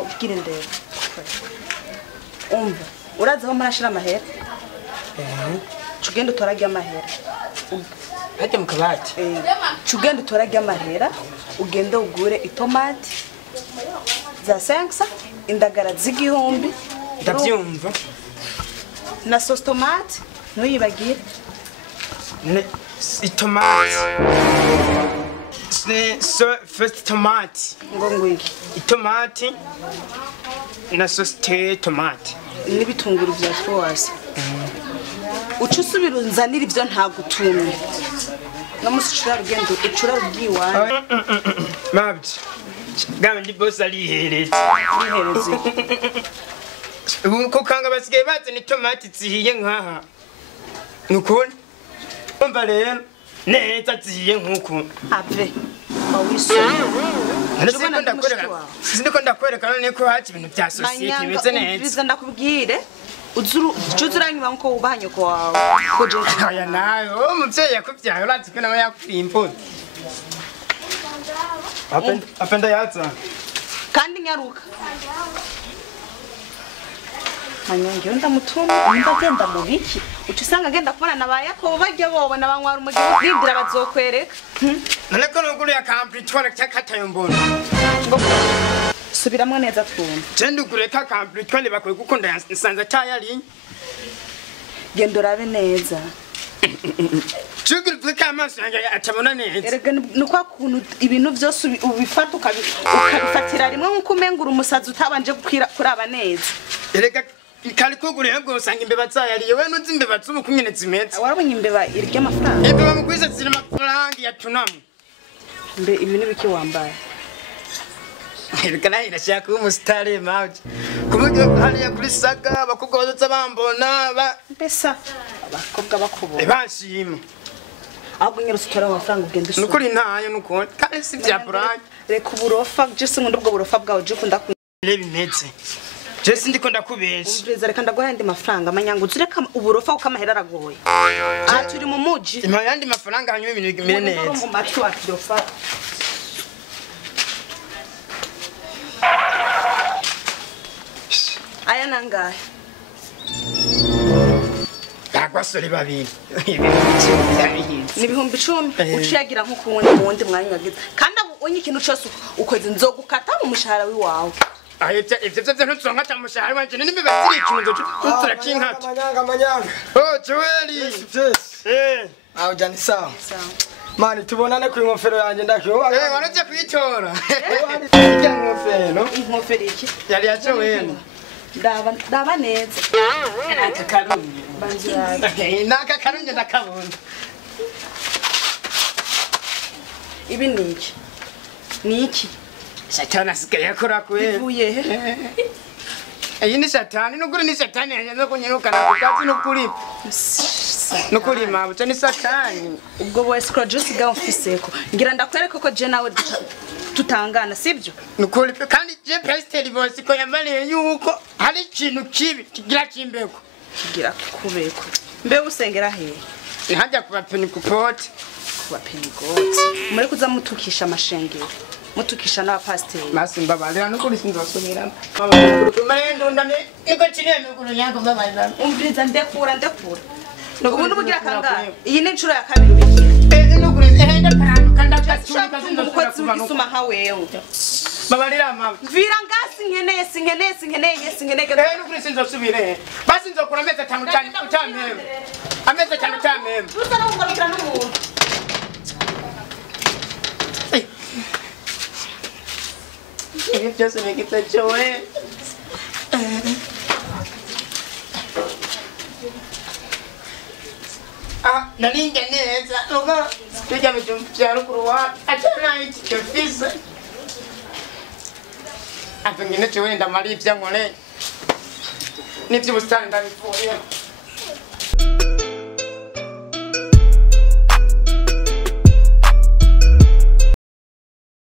ubwire ndebe umva uraza aho marashira amahera cugenda utorage amahera hajya mu kabati cugenda utorage amahera ugende ugure itomati za 5 indagara z'igihumbi ndabyumva na sauce tomate ntuyibagire itomati so first tomate ngo ngwiki itomati na sauce tomate n'ibitunguru bya froise uca usubira unzanira ibyo ntagutumye no musicura rugendo ucura rugiwanje mabye gabe ndi boss aliheretse uko kanga basigaye bazana itomati zihiye nkaha nukuri umva rero neza zihiye nkuko ave bawisoma Sindiko ndakwereka none ko haci ibintu bya society bimeze neza ndakubwire uzuranyuma nko ubanye ko wawe ko je aya nayo umuvyeyi yakuvyaye urazi ko nawe yakufimbuza apenda yaza kandi nyaruka manyange ndamutuma ndagenda mu biki ucisanga agenda kubona nabayako bajye bobona banwara umugabo bwibwira bazokwereka none ko nuguru ya kampri twara cyakatayo mbona subiramwe neza twumva je ndugure ka kampri twende bakwe gukunda nsanza tayari genda urabe neza Chuguru plika amaso yanjye atabona neza erega ni kwa kuntu ibintu byose ubifata ukabifatira rimwe nkuko umengura umusazi utabanje kuraba neza erega kali kuguriye ngo usanga imbeba zayariye we nuzi imbeba zubu kunyene zimeze warabonye imbeba irya amafaranga imbeba mugwiza zira amafaranga ya tunamu mbe ibi ni biki wambaye erega nayo irashaka kuba umusitari mawuji kuburyo hariya kuri saga abakobwa bazoza bambona mbesa abakobwa bakubona banshima ahubwo nyine usitora amafaranga ugenda usura nukuri ntayo nukuri kandi si bya burake reka uburofa jese nkunda ubwo burofa bwawe je ukunda bimeze Jesse ndiko ndakubesha. Umviriza reka ndaguha andi mafaranga amanyango uzureka uburofa ukamahera aragoye. Turi mu muji. Ima yandi mafaranga hanyuma ibintu bimere neza. Mu matwi akirofa. Aya nangahe. Agwasore babiri. Ni bihumbi 10 uciyagira nko kuwundi muwundi mwanya wagize. Kandi abonye ikintu cyose ukoze nzogukata mu mushahara wiwawe. Ibyo ntutsonga cha mushahara wanje nimbe baziri ikintu tutura kinkata. Manyanga. Oh, Joeli. Yes. Aho jani sawa. Mani tubonane kuri ngofero yanje ndakiyo. Waraje kuyitora. Ijya ngofero. Ingofero iki? Yari ya Joeli. Ndaba neza. Aka karunye. Banzira. Naka karunye ndakabona. Ibi niki? Niki? Satani asigaye akora kwe. Ivuye he? Iyi ni satani nukuri ni satani yanze kunyirukana kukazi nukuri. Nukuri mabuca ni satani. Ubwo boy scroll just ga ofiseko. Ngira ndakwereka ko je nawe tutangana sibyo? Nukuri kandi je pastor bose ko yambariye yuko hari ikintu kibi kigira kimbeko. Kigira kubeko. Mbe usengera he? Ihajya kuba penikopote. Kuba penikopote. Muri kuza mutukisha amashengero. Mutukisha na pastor. Masimba balera nukuri sinzosubira. Mayendo ndame iko chine nukuri yango babaza. Umviriza ndekura. Ubundi bugira kangahe? Iyi ni incuro ya kabiri bigira. Nukuri ehenda kandu kanda kachuri kazinzosubira kuva gisuma nka wewe. Babalira mama. Vira ngasi nkeneye. Nukuri sinzosubira. Basi nzokura amezi 5 cyane utameme. Amezi 5 utameme. Tuzana ungarukira n'umuntu. Ibi byose bigita Joe. Nalinga neza. Nuko tujya mujya rukuru wa atana iki kifisa. Apengine Joe ndamali ibya nkore. Nibyo busitani ndabifuye.